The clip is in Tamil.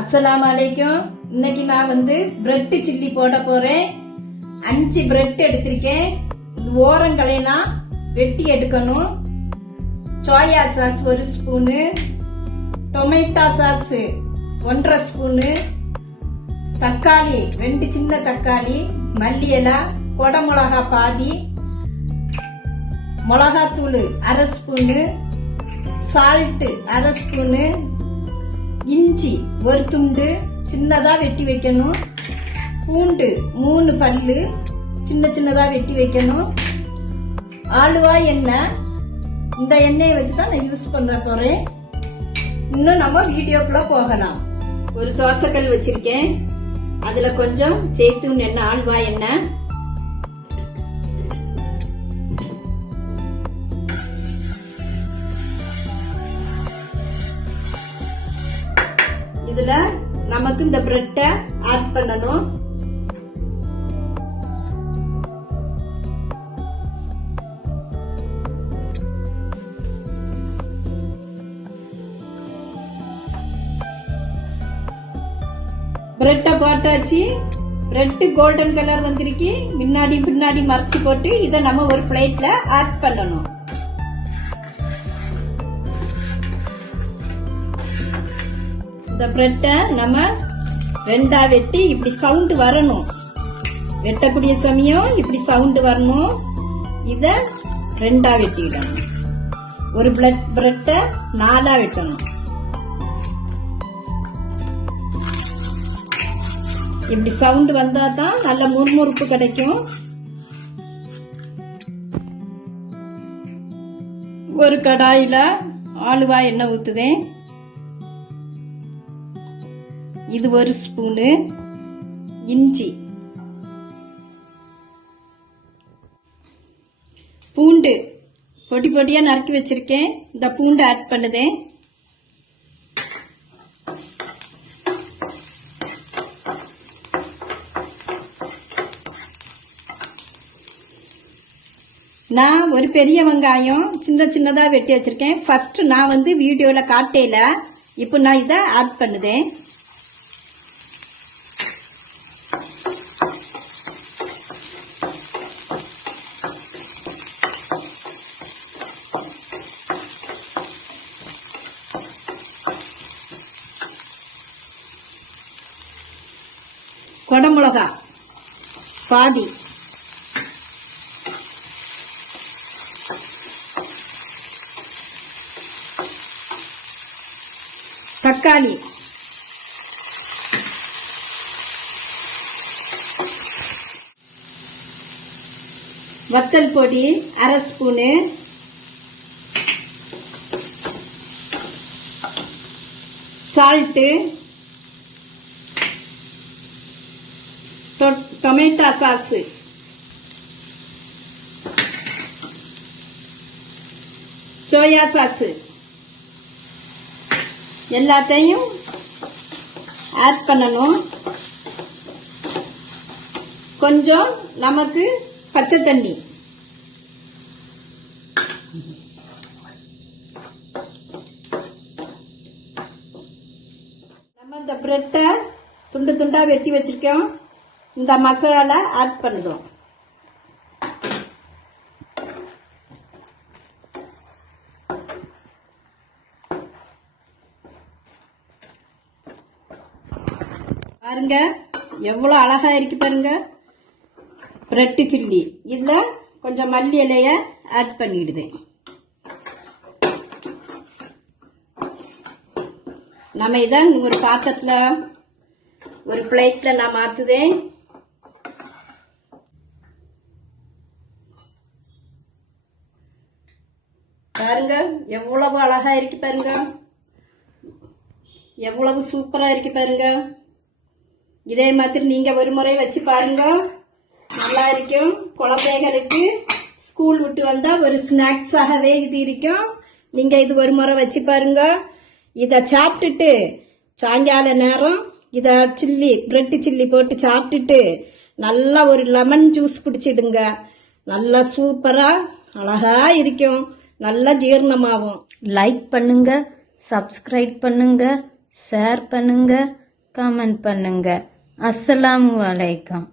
அஸ்ஸலாமு அலைக்கும். இன்னைக்கு நான் பிரெட் சில்லி போட போறேன். 5 பிரெட் எடுத்திருக்கேன். இது ஓரங்களையெல்லாம் வெட்டி எடுக்கணும். Soya sauce 1 spoon, tomato sauce 1.5 spoon, தக்காளி 2 சின்ன தக்காளி, மல்லி இலை, கொடமிளகா பாதி, மிளகாத்தூள் 1/2 ஸ்பூனு, சால்ட் 1/2 ஸ்பூனு, இஞ்சி 1 துண்டு சின்னதா வெட்டி வைக்கணும், பூண்டு 3 பல்லு சின்ன சின்னதா வெட்டி வைக்கணும், ஆலுவா எண்ணெய். இந்த எண்ணெயை வச்சுதான் நான் யூஸ் பண்ண போறேன். இன்னும் நம்ம வீடியோக்குள்ள போகலாம். ஒரு தோசைக்கல் வச்சிருக்கேன். அதுல கொஞ்சம் ஜெய்தூன் எண்ணெய், ஆலுவா எண்ணெய், இதுல நமக்கு இந்த பிரெட்டை ஆட் பண்ணணும். பிரெட்டை போட்டாச்சு. பிரெட் கோல்டன் கலர் வந்திருக்கு. முன்னாடி பின்னாடி மறைச்சு போட்டு இதை நம்ம ஒரு பிளேட்ல ஆட் பண்ணணும். இந்த பிரெட்டை நம்ம 2ஆ வெட்டி இப்படி சவுண்ட் வரணும். வெட்டக்கூடிய சமயம் இப்படி சவுண்ட் வரணும். இத 2ஆ வெட்டிடணும். ஒரு பிரெட்டை 4ஆ வெட்டணும். இப்படி சவுண்ட் வந்தா தான் நல்ல முறுமுறுப்பு கிடைக்கும். ஒரு கடாயில ஆலுவா எண்ணெய் ஊத்துதேன். இது 1 ஸ்பூனு, இஞ்சி, பூண்டு பொடி பொடியா நறுக்கி வச்சிருக்கேன். இந்த பூண்டு ஆட் பண்ணுதேன். நான் ஒரு பெரிய வெங்காயம் சின்ன சின்னதா வெட்டி வச்சிருக்கேன். ஃபர்ஸ்ட் நான் வீடியோல காட்டேல. இப்போ நான் இதை ஆட் பண்ணுதேன். கொடமிளகா பாதி, தக்காளி, வத்தல் பொடி 1/2 spoon, salt, tomato sauce, soya sauce எல்லாத்தையும் ஆட் பண்ணணும். கொஞ்சம் நமக்கு பச்சை தண்ணி. நம்ம இந்த பிரெட்டை துண்டு துண்டா வெட்டி வச்சிருக்கோம். இந்த மசாலா ஆட் பண்ணுதோம். பாருங்க எவ்வளவு அழகா இருக்கு பாருங்க பிரெட் சில்லி. இதுல கொஞ்சம் மல்லி இலைய ஆட் பண்ணிடுதேன். நம்ம இத ஒரு பாத்திரத்துல ஒரு பிளேட்ல நான் மாத்துதேன். பாருங்க எவ்வளவு அழகா இருக்கு பாருங்க, எவ்வளவு சூப்பரா இருக்கு பாருங்க. இதே மாதிரி நீங்க ஒரு முறை வச்சு பாருங்க, நல்லா இருக்கும். குழந்தைகளுக்கு ஸ்கூல் விட்டு வந்தா ஒரு ஸ்நாக்ஸாகவே இது இருக்கும். நீங்க இது ஒரு முறை வச்சு பாருங்க. இத சாப்பிட்டுட்டு சாயங்கால நேரம் இத பிரெட் சில்லி போட்டு சாப்பிட்டுட்டு நல்லா ஒரு லெமன் ஜூஸ் குடிச்சிடுங்க. நல்லா சூப்பரா அழகா இருக்கும். நல்லா ஜீரணமாகும். லைக் பண்ணுங்க, சப்ஸ்கிரைப் பண்ணுங்க, ஷேர் பண்ணுங்க. கமெண்ட் பண்ணுங்க. அஸ்ஸலாமு அலைக்கும்.